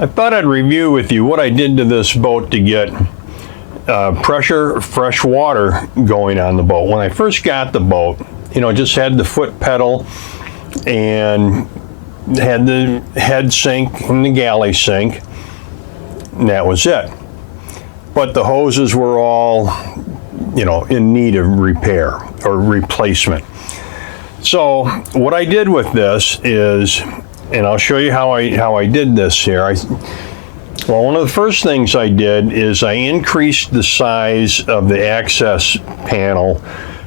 I thought I'd review with you what I did to this boat to get pressure fresh water going on the boat. When I first got the boat, you know, just had the foot pedal and had the head sink and the galley sink, and that was it. But the hoses were all, you know, in need of repair or replacement. So what I did with this is, and I'll show you how I did this here. Well, one of the first things I did is I increased the size of the access panel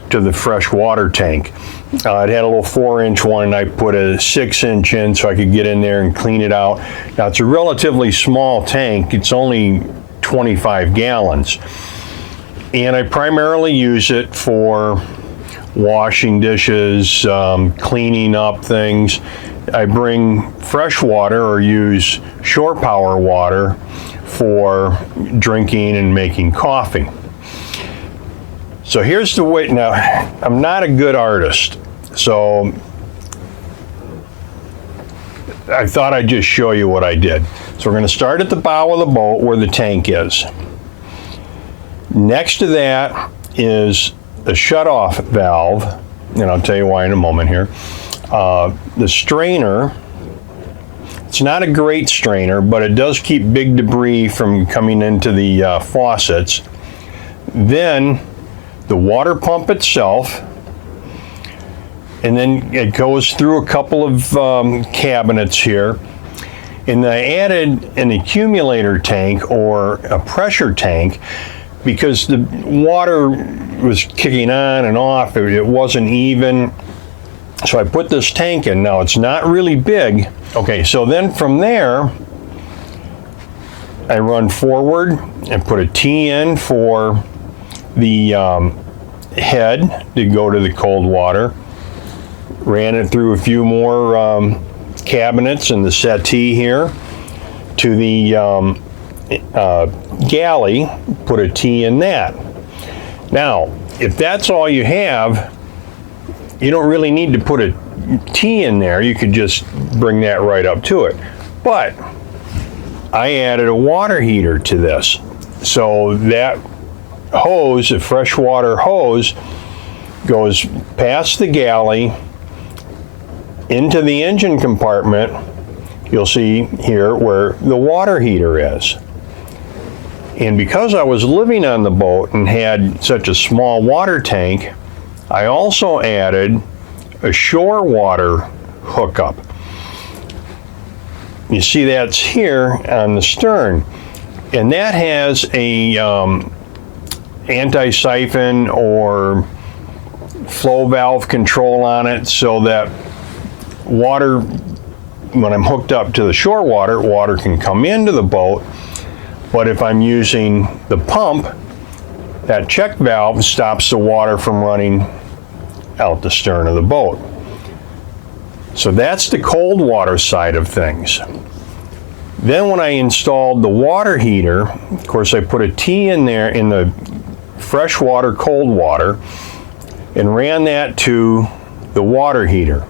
to the fresh water tank. It had a little 4-inch one, and I put a 6-inch in so I could get in there and clean it out. Now, it's a relatively small tank. It's only 25 gallons. And I primarily use it for washing dishes, cleaning up things. I bring fresh water or use shore power water for drinking and making coffee. So here's the way. Now, I'm not a good artist, so I thought I'd just show you what I did. So we're going to start at the bow of the boat where the tank is. Next to that is a shut-off valve, and I'll tell you why in a moment here. The strainer, it's not a great strainer, but it does keep big debris from coming into the faucets. Then the water pump itself, and then it goes through a couple of cabinets here. And I added an accumulator tank or a pressure tank because the water was kicking on and off. It wasn't even. So I put this tank in. Now it's not really big. Okay, so then from there, I run forward and put a T in for the head to go to the cold water. Ran it through a few more cabinets and the settee here to the galley, put a T in that. Now, if that's all you have, you don't really need to put a T in there. You could just bring that right up to it. But I added a water heater to this. So that hose, a freshwater hose, goes past the galley into the engine compartment. You'll see here where the water heater is. And because I was living on the boat and had such a small water tank, I also added a shore water hookup. You see that's here on the stern, and that has a anti-siphon or flow valve control on it, so that water, when I'm hooked up to the shore water, water can come into the boat. But if I'm using the pump, that check valve stops the water from running out the stern of the boat. So that's the cold water side of things. Then when I installed the water heater, of course I put a T in there in the fresh water, cold water, and ran that to the water heater.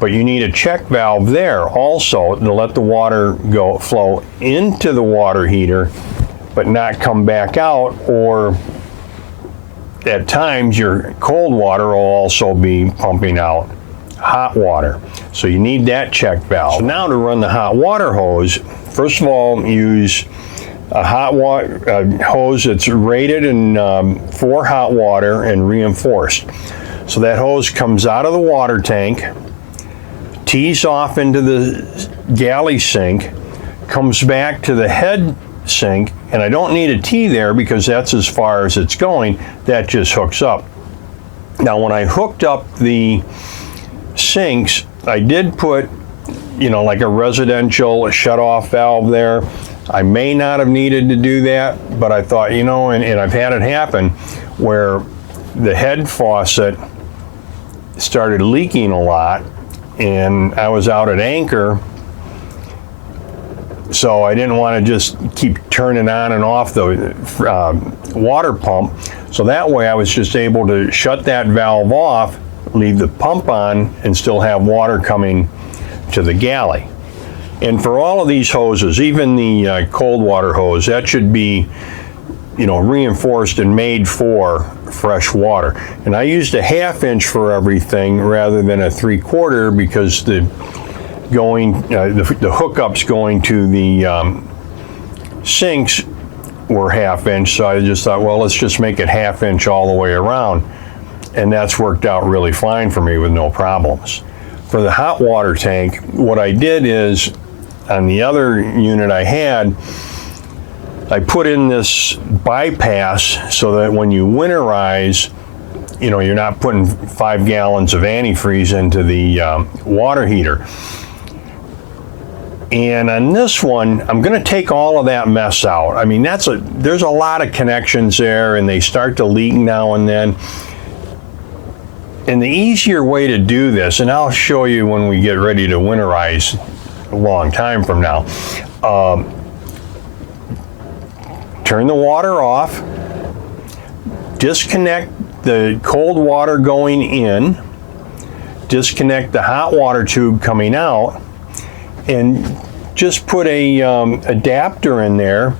But you need a check valve there also to let the water flow into the water heater, but not come back out, or at times your cold water will also be pumping out hot water. So you need that check valve. So now to run the hot water hose, first of all, use a hot water hose that's rated for hot water and reinforced. So that hose comes out of the water tank, tees off into the galley sink, comes back to the head sink, and I don't need a T there because that's as far as it's going. That just hooks up. Now when I hooked up the sinks, I did put, you know, like a residential shut-off valve there. I may not have needed to do that, but I thought, you know, and I've had it happen where the head faucet started leaking a lot, and I was out at anchor, so I didn't want to just keep turning on and off the water pump. So that way I was just able to shut that valve off, leave the pump on, and still have water coming to the galley. And for all of these hoses, even the cold water hose, that should be, you know, reinforced and made for fresh water. And I used a 1/2 inch for everything rather than a 3/4 because the hookups going to the sinks were 1/2 inch. So I just thought, well, let's just make it 1/2 inch all the way around. And that's worked out really fine for me with no problems. For the hot water tank, what I did is, on the other unit I had, I put in this bypass so that when you winterize, you know, you're not putting 5 gallons of antifreeze into the water heater. And on this one, I'm going to take all of that mess out. I mean, there's a lot of connections there, and they start to leak now and then. And the easier way to do this, and I'll show you when we get ready to winterize a long time from now, turn the water off, disconnect the cold water going in, disconnect the hot water tube coming out, and just put a adapter in there,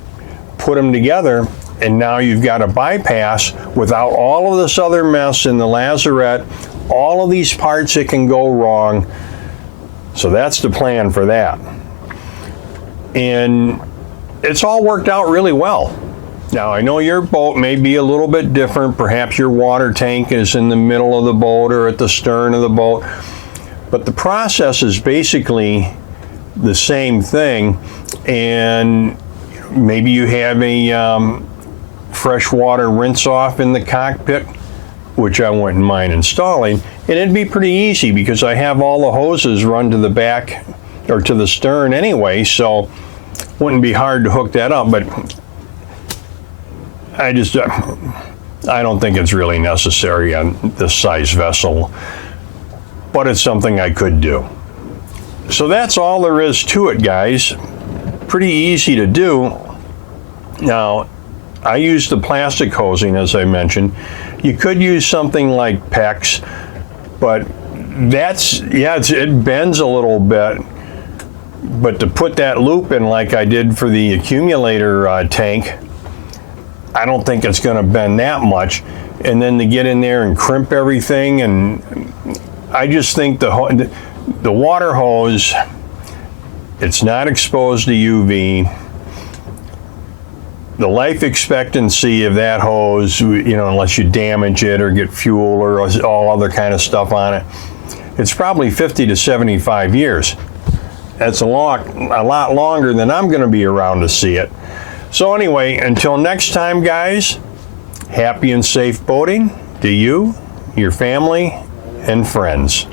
put them together, and now you've got a bypass without all of this other mess in the lazarette, all of these parts that can go wrong. So that's the plan for that. And it's all worked out really well. Now, I know your boat may be a little bit different. Perhaps your water tank is in the middle of the boat or at the stern of the boat. But the process is basically the same thing. And maybe you have a freshwater rinse off in the cockpit, which I wouldn't mind installing. And it'd be pretty easy because I have all the hoses run to the back or to the stern anyway, so wouldn't be hard to hook that up. But I don't think it's really necessary on this size vessel, but it's something I could do. So that's all there is to it, guys. Pretty easy to do. Now, I use the plastic hosing, as I mentioned. You could use something like PEX, but it bends a little bit. But to put that loop in like I did for the accumulator tank, I don't think it's going to bend that much. And then to get in there and crimp everything, and I just think the water hose, it's not exposed to UV. The life expectancy of that hose, unless you damage it or get fuel or all other kind of stuff on it, it's probably 50 to 75 years. That's a lot longer than I'm going to be around to see it. So anyway, until next time, guys, happy and safe boating to you, your family, and friends.